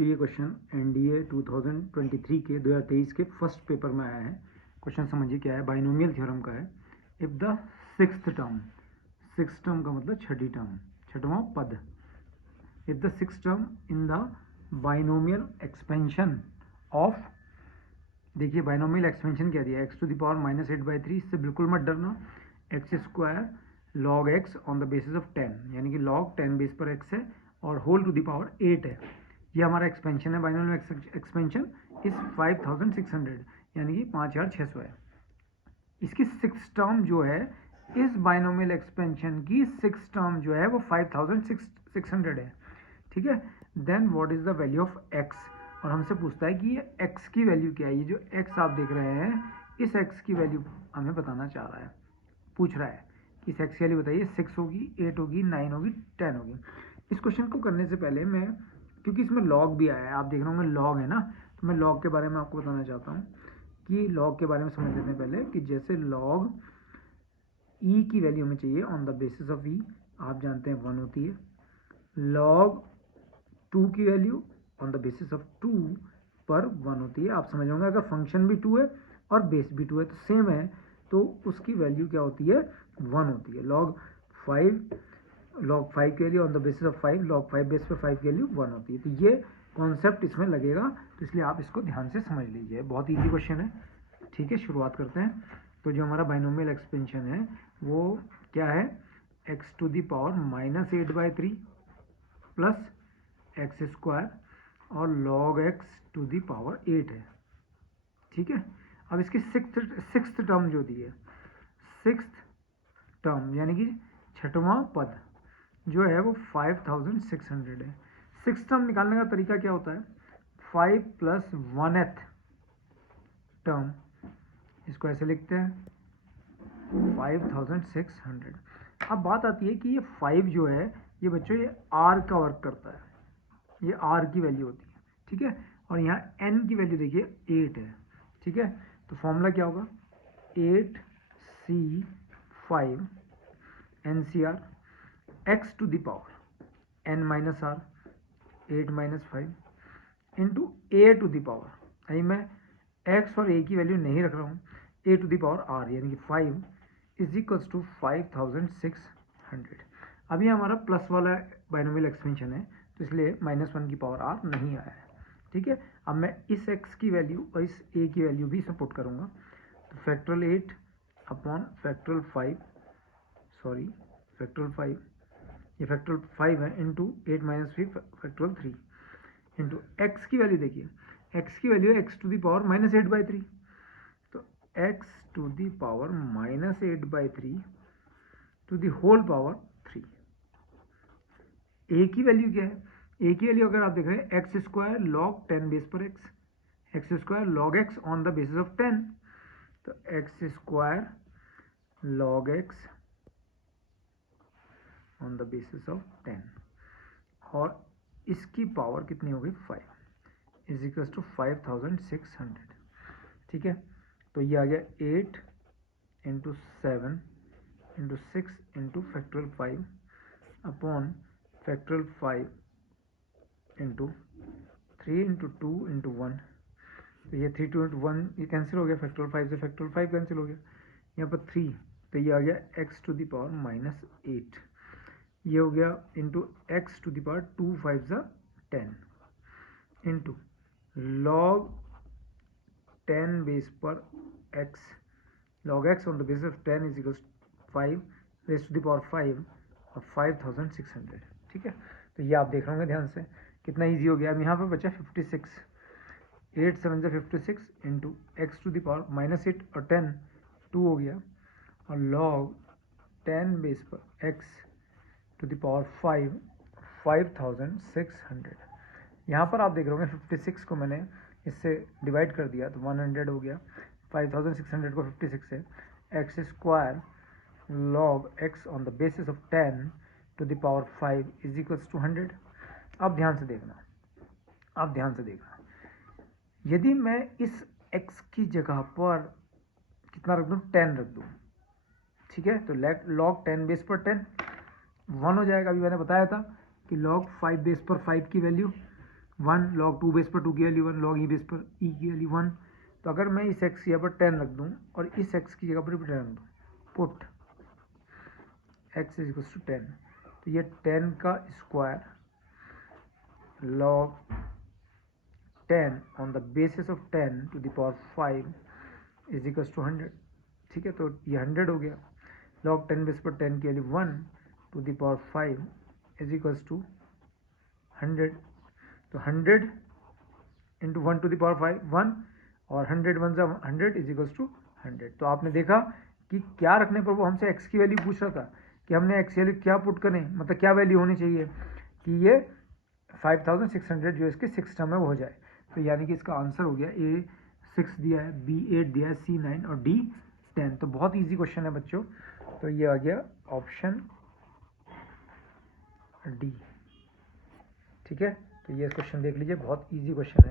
दोस्तों ये question NDA 2023 के 2023 के फर्स्ट पेपर में आया है। क्वेश्चन समझिए क्या है, बाइनोमियल थ्योरम का है। इफ द सिक्स्थ टर्म का मतलब छठी टर्म, छठवां पद। If the sixth term in the binomial expansion of, देखिए बाइनोमियल एक्सपेंशन क्या दिया, x टू द पावर -8/3। इससे बिल्कुल मत डरना। X square log x on the basis of 10, यानी कि log 10 बेस पर x है और होल टू द पावर 8 है। ये हमारा एक्सपेंशन है, बाइनोमियल एक्सपेंशन इस 5600, यानी कि 5600 है। इसकी सिक्स टर्म जो है, इस बाइनोमियल एक्सपेंशन की सिक्स टर्म जो है वो 5600 है। ठीक है। Then what is the value of x, और हमसे पूछता है कि ये x की वैल्यू क्या है। ये जो x आप देख रहे हैं, इस x की वैल्यू हमें बताना चाह रहा है, पूछ रहा है कि इस x की वैल्यू बताइए। 6 होगी, 8 होगी, 9 होगी, 10 होगी। इस क्वेश्चन को करने से पहले मैं, क्योंकि इसमें लॉग भी आया है, आप देख रहे होंगे लॉग है ना, तो मैं लॉग के बारे में आपको बताना चाहता हूँ कि लॉग के बारे में समझ लेते हैं पहले। कि जैसे लॉग ई की वैल्यू हमें चाहिए ऑन द बेसिस ऑफ ई, आप जानते हैं 1 होती है। लॉग 2 की value on the basis of 2 पर 1 होती है। आप समझ होंगे अगर फंक्शन भी 2 है और बेस भी 2 है तो सेम है, तो उसकी वैल्यू क्या होती है, 1 होती है। लॉग 5 की value on the basis of 5, log 5 base पर 5 की वैल्यू 1 होती है। तो ये कॉन्सेप्ट इसमें लगेगा, तो इसलिए आप इसको ध्यान से समझ लीजिए। बहुत ईजी क्वेश्चन है। ठीक है, शुरुआत करते हैं। तो जो हमारा बाइनोमियल एक्सपेंशन है वो क्या है, x to the power -8/3 plus x square और log x to the power 8 है। ठीक है। अब इसकी सिक्स्थ टर्म जो दी है, सिक्स्थ टर्म यानी कि छठवां पद जो है वो 5600 है। सिक्स टर्म निकालने का तरीका क्या होता है, 5 + 1th टर्म, इसको ऐसे लिखते हैं 5600। अब बात आती है कि ये 5 जो है, ये बच्चों ये r का वर्क करता है, ये r की वैल्यू होती है। ठीक है। और यहाँ n की वैल्यू देखिए 8 है। ठीक है। तो फॉर्मूला क्या होगा, 8c5 NCR x to the power n - r 8 - 5 into a to the power, यानी मैं x और a की वैल्यू नहीं रख रहा हूँ, a to the power r यानी कि 5 इज इक्वल्स टू 5600। अभी हमारा प्लस वाला बाइनोमियल एक्सपेंशन है, तो इसलिए -1 की पावर r नहीं आया है। ठीक है। अब मैं इस x की वैल्यू और इस a की वैल्यू भी सपोर्ट करूँगा, तो factorial 8 upon factorial 5, sorry factorial 5, ये फैक्टोरियल 5 है, इंटू 8 - 3 फैक्टोरियल 3 इंटू x की वैल्यू देखिए, x की वैल्यू है x टू द पावर -8/3, तो x to the power -8/3 to the whole power 3। a की वैल्यू क्या है, a की वैल्यू अगर आप देख रहे हैं एक्स स्क्वायर लॉग 10 बेस पर x, x square log x on the basis of 10, तो x square log x on the basis of 10, और इसकी पावर कितनी होगी 5 इज इक्वल टू 5600। ठीक है। तो ये आ गया 8 into 7 into 6 into factorial 5 upon factorial 5 into 3 into 2 into 1, तो ये 3 2 इंटू 1 ये कैंसिल हो गया, फैक्टोरियल 5 से फैक्टोरियल 5 कैंसिल हो गया, यहाँ पर 3, तो ये आ गया x टू द पावर -8, ये हो गया into x to the power 2 5 ज़ा 10 इंटू लॉग 10 बेस पर x, log x on the basis of 10 is equal 5 raise to the power 5 और 5600। ठीक है। तो ये आप देख रहे होंगे ध्यान से कितना इजी हो गया। अब यहाँ पर बचा 56, 8 7 ज़ा 56 into x to the power -8 और 10 2 हो गया, और लॉग 10 बेस पर x टू द पावर 5 5600। यहाँ पर आप देख रहे होंगे 56 को मैंने इससे डिवाइड कर दिया तो 100 हो गया, 5600 को 56 से x square log x on the basis of 10 to the power 5 is equals to 100। अब ध्यान से देखना, अब ध्यान से देखना, यदि मैं इस x की जगह पर कितना रख दूँ, 10 रख दूँ। ठीक है। तो लॉग 10 बेस पर 10 1 हो जाएगा। अभी मैंने बताया था कि log 5 बेस पर 5 की वैल्यू 1 log 2 बेस पर 2 की वैल्यू 1, log e बेस पर e की वैल्यू 1। तो अगर मैं इस x यहाँ पर 10 रख दूँ और इस x की जगह पर भी 10 रख दूँ, put x is equal to 10, तो ये 10 का square log 10 on the basis of 10 to the power 5 is equal to 100। ठीक है, तो ये 100 हो गया। log 10 बेस पर 10 की value 1 to the power 5 is equal to 100। तो 100 इंटू 1 टू द पावर 5 1, और 100 वन सा 100 इज इक्वल टू 100। तो आपने देखा कि क्या रखने पर वो हमसे x की वैल्यू पूछ रहा था कि हमने x की वैल्यू क्या पुट करें, मतलब क्या वैल्यू होनी चाहिए कि ये 5600 जो इसके 6 टर्म है वो हो जाए। तो यानी कि इसका आंसर हो गया A 6 दिया है, B 8 दिया है, C 9 और D 10। तो बहुत इजी क्वेश्चन है बच्चों। तो ये आ गया ऑप्शन डी। ठीक है, तो ये क्वेश्चन देख लीजिए, बहुत इजी क्वेश्चन है।